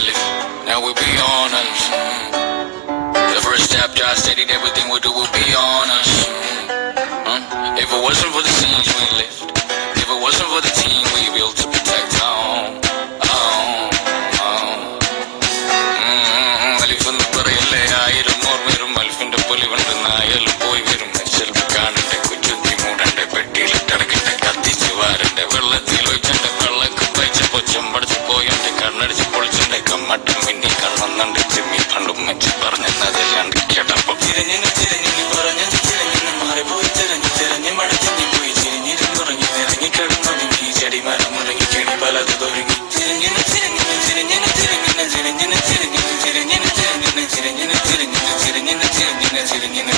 Alif. Now we be on us. The first chapter I said it, everything we do will be on us. If it wasn't for the scenes we lived, if it wasn't for the team we built to protect our home. അലിഫെന്ന് പറയല്ലേ ആയിരം ഓർമ്മരും അലിഫിന്റെ പൊലിവുണ്ട് നായാലും പോയി വരും ചെലവ് കാണട്ടെ കുച്ചുത്തി മൂടന്റെ പെട്ടിയിലിട്ടടക്കട്ടെ കത്തിച്ച് വാരന്റെ വെള്ളത്തിൽ ഒഴിച്ചെന്റെ വെള്ളക്ക് പയച്ചപ്പോ ചെമ്പടച്ച് പോയന്റെ കണ്ണടിച്ച് പൊളിച്ചെന്റെ കമ്മട്ടും മിന്നി കണ്ണൊന്നുണ്ട് ചെമ്മി പണ്ടും വെച്ച് പറഞ്ഞെന്നതെല്ലാണ്ട് കേട്ടപ്പോ ചിരഞ്ഞിന് ചിരഞ്ഞിന് പറഞ്ഞത് ചിരഞ്ഞിന് മാറിപ്പോയി ചിരഞ്ഞ് ചിരഞ്ഞ് മടച്ചിഞ്ഞ് പോയി ചിരിഞ്ഞിരുന്നുറങ്ങി നിറങ്ങി കിടന്നുറങ്ങി ചെടിമരം മുറങ്ങി ചെടി പലത് തൊരുങ്ങി ചിരഞ്ഞിന് ചിരഞ്ഞിന് ചിരഞ്ഞിന് ചിരഞ്ഞിന് ചിരഞ്ഞിന് ചിരഞ്ഞിന് ചിരഞ്ഞിന് ചിരഞ്ഞിന് ചിരഞ്ഞിന് ചിരഞ്ഞിന് ചിരഞ്ഞിന് ചിരഞ്ഞിന് ചിരഞ്ഞിന്